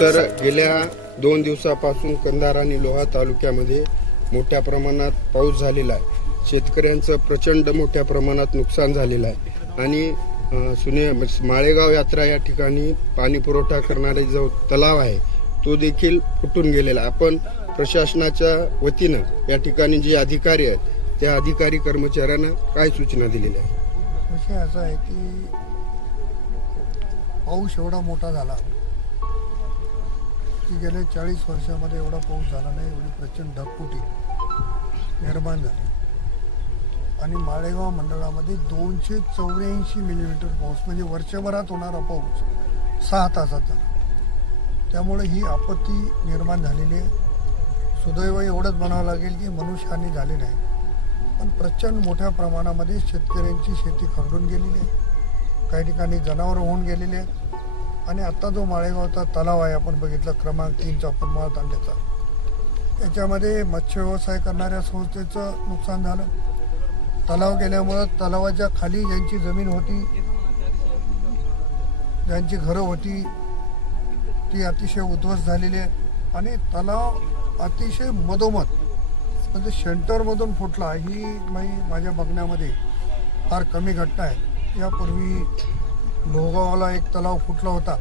तर गेल्या दोन दिवसापासून कंधार आणि लोहा तालुक्यामध्ये मोठ्या प्रमाणात पाऊस झालेला आहे. शेतकऱ्यांचं प्रचंड मोठ्या प्रमाणात नुकसान झालेलं आहे. आणि सुने माळेगाव यात्रा या ठिकाणी पाणी पुरवठा करणारे जो तलाव आहे तो देखील फुटून गेलेला आहे. आपण प्रशासनाच्या वतीनं या ठिकाणी जे अधिकारी आहेत त्या अधिकारी कर्मचाऱ्यांना काय सूचना दिलेल्या आहेत? विषय असा आहे की पाऊस एवढा मोठा झाला. की गेल्या चाळीस वर्षामध्ये एवढा पाऊस झाला नाही एवढी प्रचंड ढगफुटी निर्माण झाली. आणि माळेगाव मंडळामध्ये दोनशे चौऱ्याऐंशी मिलीमीटर पाऊस म्हणजे वर्षभरात होणारा पाऊस सहा तासाचा त्यामुळे ही आपत्ती निर्माण झालेली आहे. सुदैव एवढंच म्हणावं लागेल की मनुष्यहानी झाली नाही. पण प्रचंड मोठ्या प्रमाणामध्ये शेतकऱ्यांची शेती खरडून गेलेली आहे. काही ठिकाणी जनावरं होऊन गेलेली आहेत. आणि आता जो माळेगावचा तलाव आहे आपण बघितला क्रमांक तीनचा पुनमाळ तांड्याचा याच्यामध्ये मत्स्य व्यवसाय करणाऱ्या संस्थेचं नुकसान झालं. तलाव गेल्यामुळं तलावाच्या खाली ज्यांची जमीन होती ज्यांची घरं होती ती अतिशय उद्ध्वस्त झालेली आहे. आणि तलाव अतिशय मधोमध म्हणजे शेंटरमधून फुटला ही मी माझ्या बघण्यामध्ये फार कमी घटना आहे यापूर्वी लोहगावला एक तलाव फुटला होता.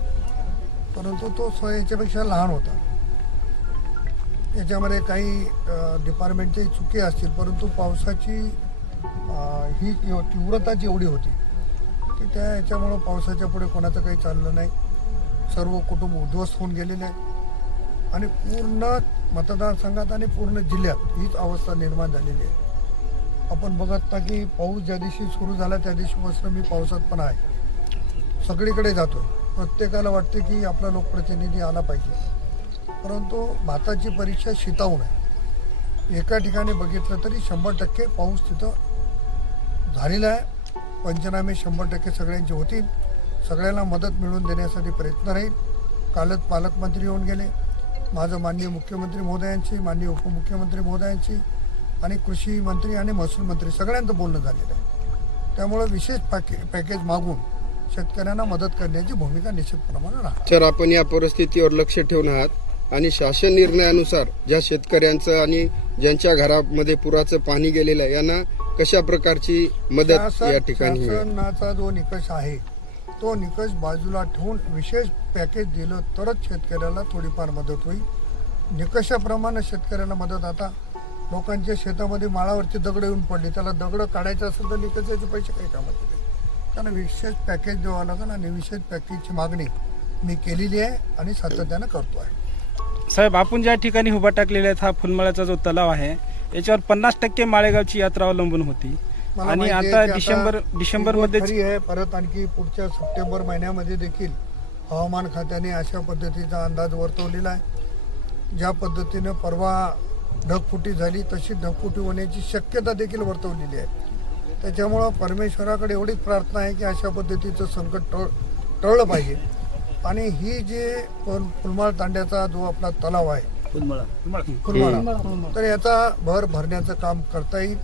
परंतु तो स्व याच्यापेक्षा लहान होता. याच्यामध्ये काही डिपार्टमेंटचे चुकी असतील परंतु पावसाची ही तीव्रता जेवढी होती की त्या याच्यामुळं पावसाच्या पुढे कोणाचं काही चाललं नाही. सर्व कुटुंब उद्ध्वस्त होऊन गेलेले आहेत. आणि पूर्ण मतदारसंघात आणि पूर्ण जिल्ह्यात हीच अवस्था निर्माण झालेली आहे. आपण बघत ना की पाऊस ज्या दिवशी सुरू झाला त्या दिवशीपासून मी पावसात पण आहे. सगळीकडे जातो प्रत्येकाला वाटते की आपला लोकप्रतिनिधी आला पाहिजे. परंतु भाताची परीक्षा शितावून आहे. एका ठिकाणी बघितलं तरी शंभर टक्के पाऊस तिथं झालेला आहे. पंचनामे शंभर टक्के सगळ्यांचे होतील. सगळ्यांना मदत मिळवून देण्यासाठी प्रयत्न राहील. कालच पालकमंत्री येऊन गेले. माझं माननीय मुख्यमंत्री महोदयांची माननीय उपमुख्यमंत्री महोदयांची आणि कृषी मंत्री आणि महसूल मंत्री सगळ्यांचं बोलणं झालेलं आहे. त्यामुळं विशेष पॅके पॅकेज मागून शेतकऱ्यांना मदत करण्याची भूमिका निश्चितप्रमाणे राहणार. तर आपण या परिस्थितीवर लक्ष ठेवून आहात आणि शासन निर्णयानुसार ज्या शेतकऱ्यांचं आणि ज्यांच्या घरामध्ये पुराचं पाणी गेलेलं आहे यांना कशा प्रकारची मदत या ठिकाणी? शासनाचा जो निकष आहे तो निकष बाजूला ठेवून विशेष पॅकेज दिलं तरच शेतकऱ्याला थोडीफार मदत होईल. निकषाप्रमाणे शेतकऱ्याला मदत आता लोकांच्या शेतामध्ये माळावरची दगड येऊन पडली त्याला दगड काढायचं असेल तर निकषाचे पैसे काही कामात त्यांना विशेष पॅकेज द्यावं लागेल आणि विशेष पॅकेजची मागणी मी केलेली आहे आणि सातत्यानं करतो आहे. साहेब आपण ज्या ठिकाणी उभा टाकलेला आहे हा फुलमाळ्याचा जो तलाव आहे याच्यावर पन्नास टक्के माळेगावची यात्रा अवलंबून होती. मला आणि माहिती आहे आता की डिसेंबर ही डिसेंबर गोष्टमध्ये आहे. परत आणखी पुढच्या सप्टेंबर महिन्यामध्ये देखील हवामान खात्याने अशा पद्धतीचा अंदाज वर्तवलेला आहे. ज्या पद्धतीनं परवा ढगफुटी झाली तशी ढगफुटी होण्याची शक्यता देखील वर्तवलेली आहे. त्याच्यामुळं परमेश्वराकडे एवढीच प्रार्थना आहे की अशा पद्धतीचं संकट टळ टळलं पाहिजे. आणि ही जे फुल- फुलमाळ तांड्याचा जो आपला तलाव आहे. फुलमाळा. तर याचा भर भरण्याचं काम करता येईल.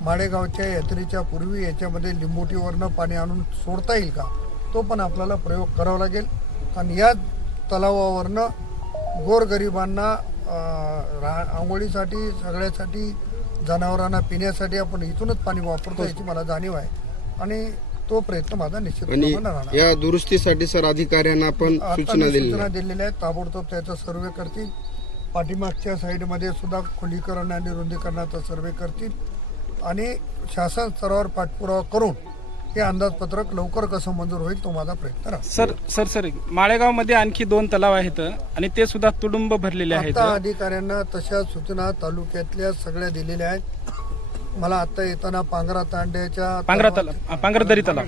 माळेगावच्या यात्रेच्या पूर्वी याच्यामध्ये लिंबोटीवरनं पाणी आणून सोडता येईल का? तो पण आपल्याला प्रयोग करावा लागेल. कारण या तलावावरनं गोरगरिबांना रा आंघोळीसाठी सगळ्यासाठी जनावरांना पिण्यासाठी आपण इथूनच पाणी वापरतो याची मला जाणीव आहे. आणि तो प्रयत्न माझा राहणार या दुरुस्तीसाठी सर अधिकाऱ्यांना आपण आता सूचना. दिलेल्या आहेत. ताबडतोब त्याचा सर्वे करतील. पाठीमागच्या साईडमध्ये सुद्धा खोलीकरण आणि रुंदीकरणाचा सर्वे करतील. आणि शासन स्तरावर पाठपुरावा करून हे अंदाजपत्रक लवकर कसं मंजूर होईल तो माझा प्रयत्न राहतो सर सर सर माळेगावमध्ये आणखी दोन तलाव आहेत आणि ते सुद्धा तुडुंब भरलेले आहेत. आता अधिकाऱ्यांना तशा सूचना तालुक्यातल्या सगळ्या दिलेल्या आहेत. मला आता येताना पांगरा तांड्याच्या पांगरा तलाव पांगरदरी तलाव.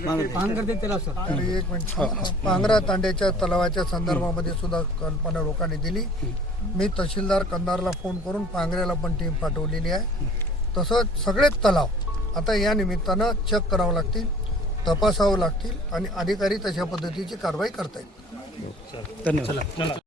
तरी एक मिनिट पांगरा तांड्याच्या तलावाच्या संदर्भामध्ये सुद्धा कल्पना लोकांनी दिली. मी तहसीलदार कंदारला फोन करून पांगऱ्याला पण टीम पाठवलेली आहे. तसंच सगळेच तलाव आता या निमित्तानं चेक करावं लागतील. तपासावं लागतील आणि अधिकारी तशा पद्धतीची कारवाई करता येईल धन्यवाद